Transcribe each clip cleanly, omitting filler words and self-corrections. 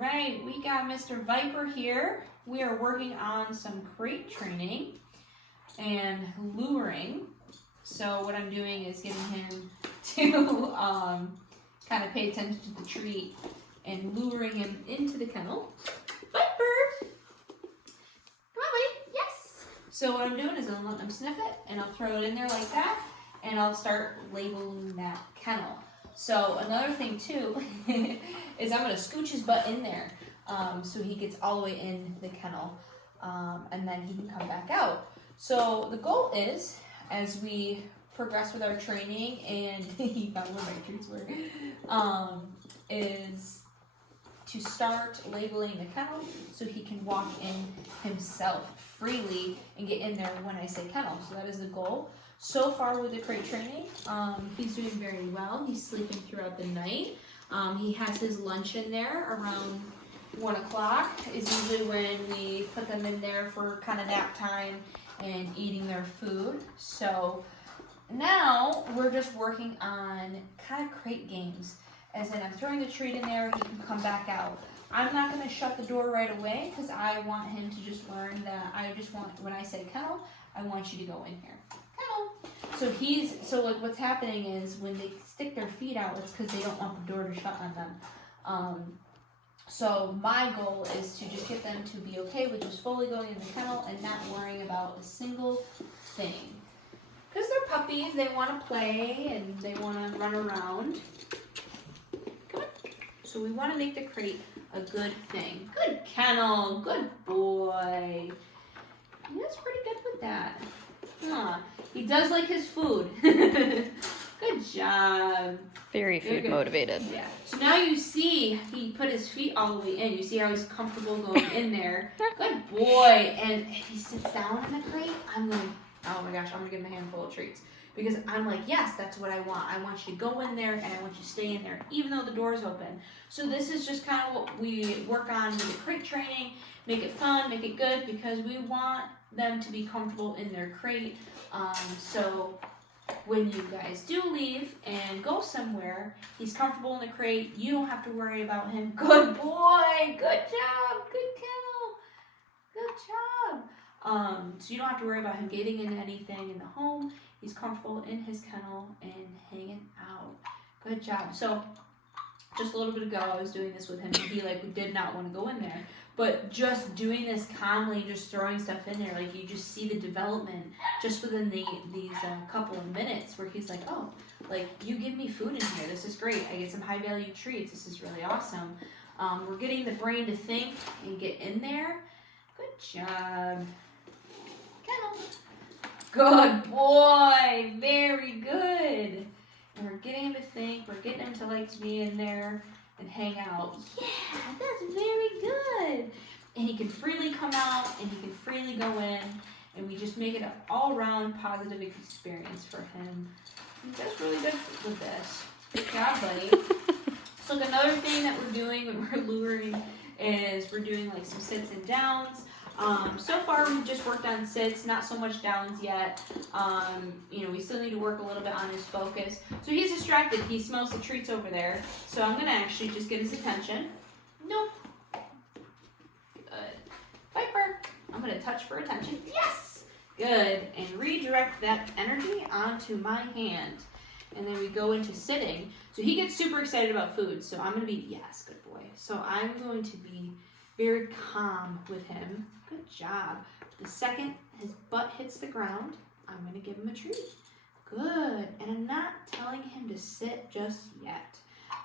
right, we got Mr. Viper here. We are working on some crate training and luring. So what I'm doing is getting him to kind of pay attention to the treat and luring him into the kennel. Viper! Come on, buddy. Yes! So what I'm doing is I'm letting him sniff it, and I'll throw it in there like that, and I'll start labeling that kennel. So another thing too is I'm going to scooch his butt in there so he gets all the way in the kennel, and then he can come back out. So the goal is, as we progress with our training, and he found where my treats were, is to start labeling the kennel so he can walk in himself freely and get in there when I say kennel. So that is the goal. So far with the crate training, he's doing very well. He's sleeping throughout the night. He has his lunch in there around 1 o'clock is usually when we put them in there for kind of nap time and eating their food. So now we're just working on kind of crate games. As in, I'm throwing the treat in there, he can come back out. I'm not going to shut the door right away because I want him to just learn that I just want, when I say kennel, I want you to go in here. Kennel! So like what's happening is when they stick their feet out, it's because they don't want the door to shut on them. So my goal is to just get them to be okay with just fully going in the kennel and not worrying about a single thing. Because they're puppies, they want to play and they want to run around. Come on. So we want to make the crate a good thing. Good kennel, good boy. He does pretty good with that. Huh. He does like his food. Good job. Very food motivated. Yeah. So now you see he put his feet all the way in. You see how he's comfortable going in there. Good boy. And if he sits down in the crate, I'm going, oh my gosh, I'm going to give him a handful of treats. Because I'm like, yes, that's what I want. I want you to go in there and I want you to stay in there, even though the door's open. So this is just kind of what we work on with the crate training. Make it fun, make it good, because we want them to be comfortable in their crate. So when you guys do leave and go somewhere, he's comfortable in the crate. You don't have to worry about him. Good boy. Good job. Good kennel. Good job. So you don't have to worry about him getting into anything in the home. He's comfortable in his kennel and hanging out. Good job. So just a little bit ago, I was doing this with him, and he did not want to go in there. But just doing this calmly, just throwing stuff in there, like you just see the development just within these couple of minutes where he's like, oh, like you give me food in here. This is great. I get some high value treats. This is really awesome. We're getting the brain to think and get in there. Good job. Kennel. Good boy. Very good. And we're getting him to think. We're getting him to like to be in there and hang out. Yeah, that's very good. And he can freely come out and he can freely go in, and we just make it an all-around positive experience for him. He does really good with this. Good job, buddy. So another thing that we're doing when we're luring is we're doing like some sits and downs. So far we've just worked on sits, not so much downs yet. We still need to work a little bit on his focus. So he's distracted. He smells the treats over there. So I'm going to actually just get his attention. Nope. Good. Viper. I'm going to touch for attention. Yes! Good. And redirect that energy onto my hand. And then we go into sitting. So he gets super excited about food. So I'm going to be, yes, good boy. So I'm going to be very calm with him. Good job. The second his butt hits the ground, I'm going to give him a treat. Good. And I'm not telling him to sit just yet.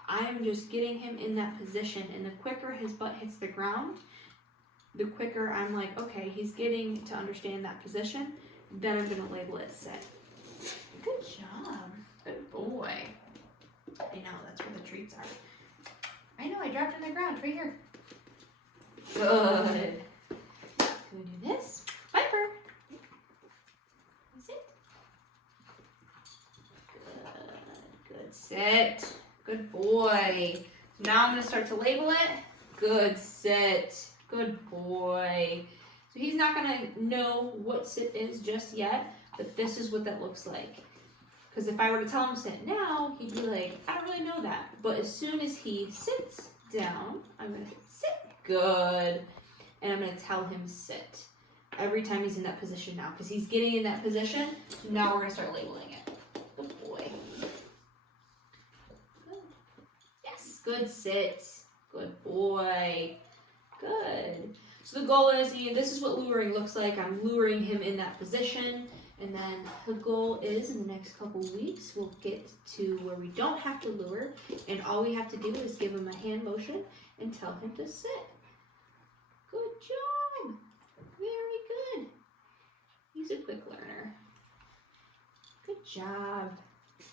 I'm just getting him in that position. And the quicker his butt hits the ground, the quicker I'm like, okay, he's getting to understand that position. Then I'm going to label it sit. Good job. Good boy. I know, that's where the treats are. I know, I dropped it on the ground. Right here. Good. Can we do this? Viper. Sit. Good. Good. Sit. Good boy. Now I'm going to start to label it. Good sit. Good boy. So he's not going to know what sit is just yet, but this is what that looks like. Because if I were to tell him sit now, he'd be like, I don't really know that. But as soon as he sits down, I'm going to sit. Good. And I'm going to tell him sit. Every time he's in that position now. Because he's getting in that position. Now we're going to start labeling it. Good boy. Good. Yes. Good sit. Good boy. Good. So the goal is, this is what luring looks like. I'm luring him in that position. And then the goal is in the next couple weeks, we'll get to where we don't have to lure. And all we have to do is give him a hand motion and tell him to sit. Good job. Very good. He's a quick learner. Good job.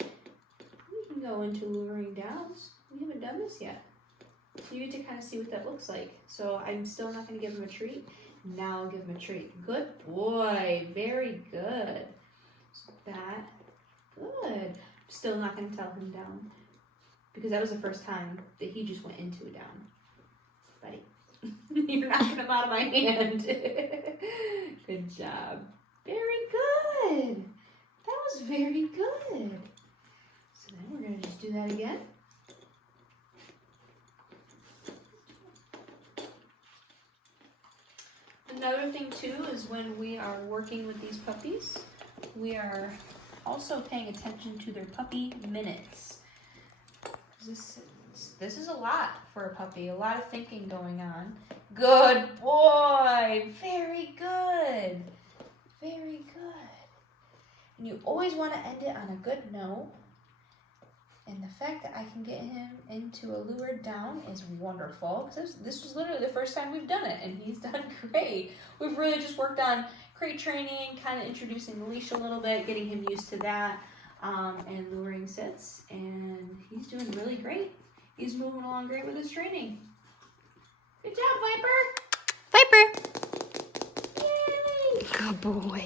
We can go into luring downs. We haven't done this yet. So you get to kind of see what that looks like. So I'm still not going to give him a treat. Now I'll give him a treat. Good boy. Very good. So that. Good. Still not going to tell him down. Because that was the first time that he just went into a down. Buddy. You're knocking him out of my hand. Good job. Very good. That was very good. So then we're going to just do that again. Another thing too is when we are working with these puppies, we are also paying attention to their puppy minutes. This is a lot for a puppy, a lot of thinking going on. Good boy, very good, very good. And you always want to end it on a good note. And the fact that I can get him into a lure down is wonderful. Because this was literally the first time we've done it, and he's done great. We've really just worked on crate training, kind of introducing the leash a little bit, getting him used to that, and luring sits. And he's doing really great. He's moving along great with his training. Good job, Viper! Viper! Yay! Good boy.